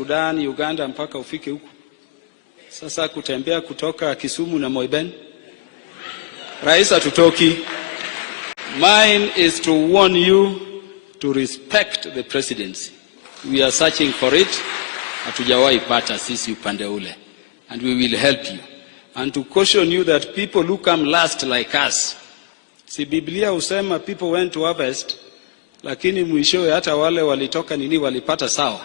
Sudan, Uganda mpaka ufike huku. Sasa kutembea kutoka Kisumu na Moiben, rais hatutoki. Mine is to warn you to respect the presidency. We are searching for it. Hatujawahi pata sisi upande ule. And we will help you. And to caution you that people who come last like us. Si Biblia usema people went to harvest, lakini mwishowe hata wale walitoka nini walipata sawa.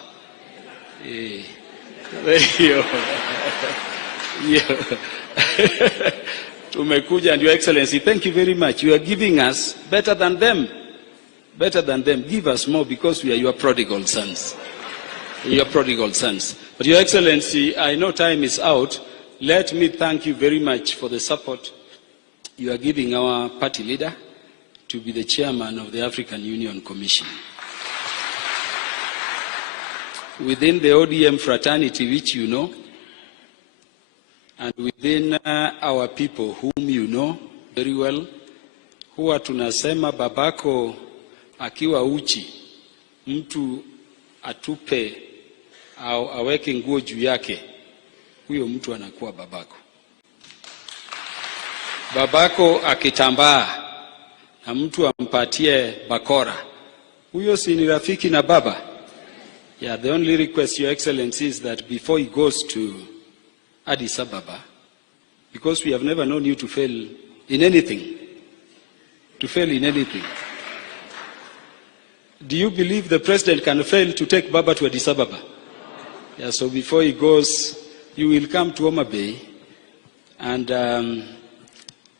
Tumekuja, and Your Excellency, thank you very much. You are giving us better than them. Better than them. Give us more because we are your prodigal sons. Your prodigal sons. But Your Excellency, I know time is out. Let me thank you very much for the support you are giving our party leader to be the chairman of the African Union Commission. Within the ODM fraternity, which you know, and within our people whom you know very well, huwa tunasema babako akiwa uchi, mtu atupe au aweke nguo juu yake, huyo mtu anakuwa babako. Babako akitambaa na mtu ampatie bakora, huyo si ni rafiki na baba? Yeah, the only request, Your Excellency, is that before he goes to Addis Ababa, because we have never known you to fail in anything, do you believe the president can fail to take Baba to Addis Ababa? Yeah, so before he goes, you will come to Homabay, and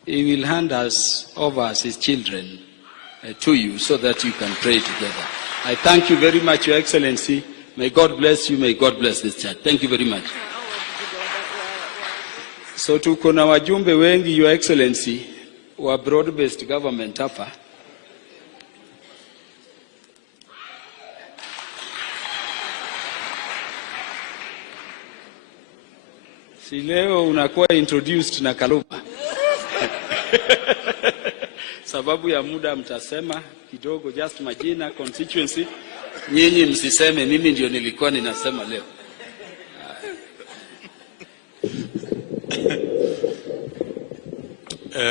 he will hand us over as his children to you so that you can pray together. I thank you very much, Your Excellency. May God bless you. May God bless this church. Thank you very much. So tuko na wajumbe wengi, Your Excellency, wa broad-based government hapa. Si leo unakuwa introduced na Kaluma. Sababu ya muda mtasema kidogo, just majina, constituency. Nyinyi msiseme mimi ndio nilikuwa ninasema leo.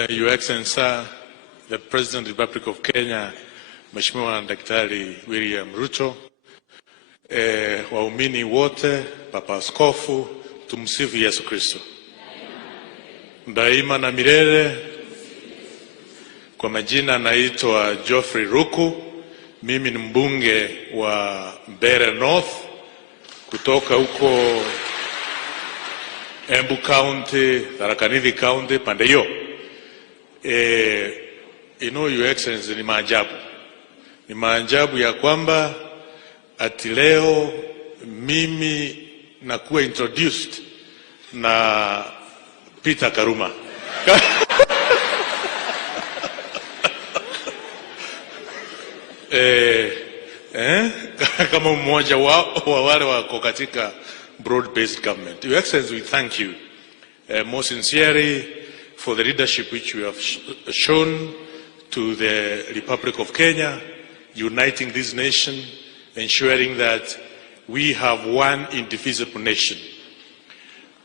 Your Excellency, the President of the Republic of Kenya, Mheshimiwa Daktari William Ruto, waumini wote, Papa Askofu, tumsifu Yesu Kristo. Daima na milele. Kwa majina naitwa Geoffrey Ruku. Mimi ni mbunge wa Mbeere North kutoka huko Embu County, Tharaka Nithi County, pande hiyo. Your Excellency, ni maajabu. Ni maajabu ya kwamba ati leo mimi nakuwa introduced na Peter Kaluma. Kama mmoja wa wale wako katika broad-based government. Your Excellency, we thank you most sincerely for the leadership which you have shown to the Republic of Kenya, uniting this nation, ensuring that we have one indivisible nation.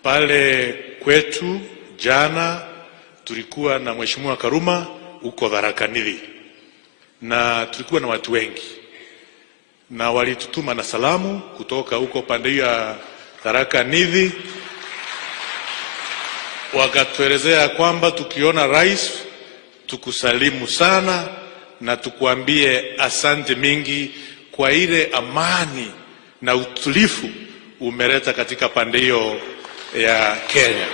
Pale kwetu jana tulikuwa na Mheshimiwa Kaluma uko Tharaka Nithi, na tulikuwa na watu wengi, na walitutuma na salamu kutoka huko pande ya Tharaka Nithi, wakatuelezea kwamba tukiona rais tukusalimu sana na tukuambie asante mingi kwa ile amani na utulifu umeleta katika pande hiyo ya Kenya,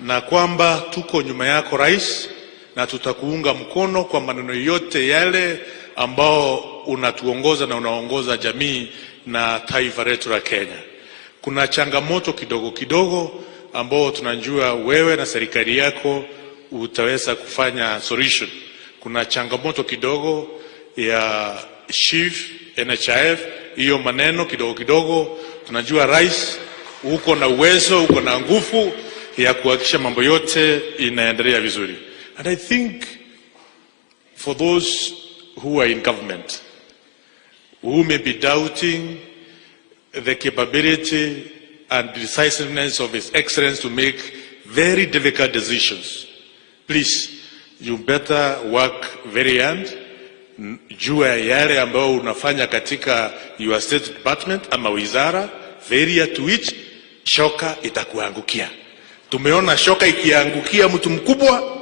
na kwamba tuko nyuma yako rais, na tutakuunga mkono kwa maneno yote yale ambao unatuongoza na unaongoza jamii na taifa letu la Kenya. Kuna changamoto kidogo kidogo ambao tunajua wewe na serikali yako utaweza kufanya solution. Kuna changamoto kidogo ya SHIF, NHIF, hiyo maneno kidogo kidogo. Tunajua rais uko na uwezo, uko na nguvu ya kuhakikisha mambo yote inaendelea vizuri. And I think for those who are in government, who may be doubting the capability and decisiveness of His Excellency to make very difficult decisions. Please, you better work very hard. Jua yale ambayo unafanya katika your state department ama wizara, very to which shoka itakuangukia. Tumeona shoka ikiangukia mtu mkubwa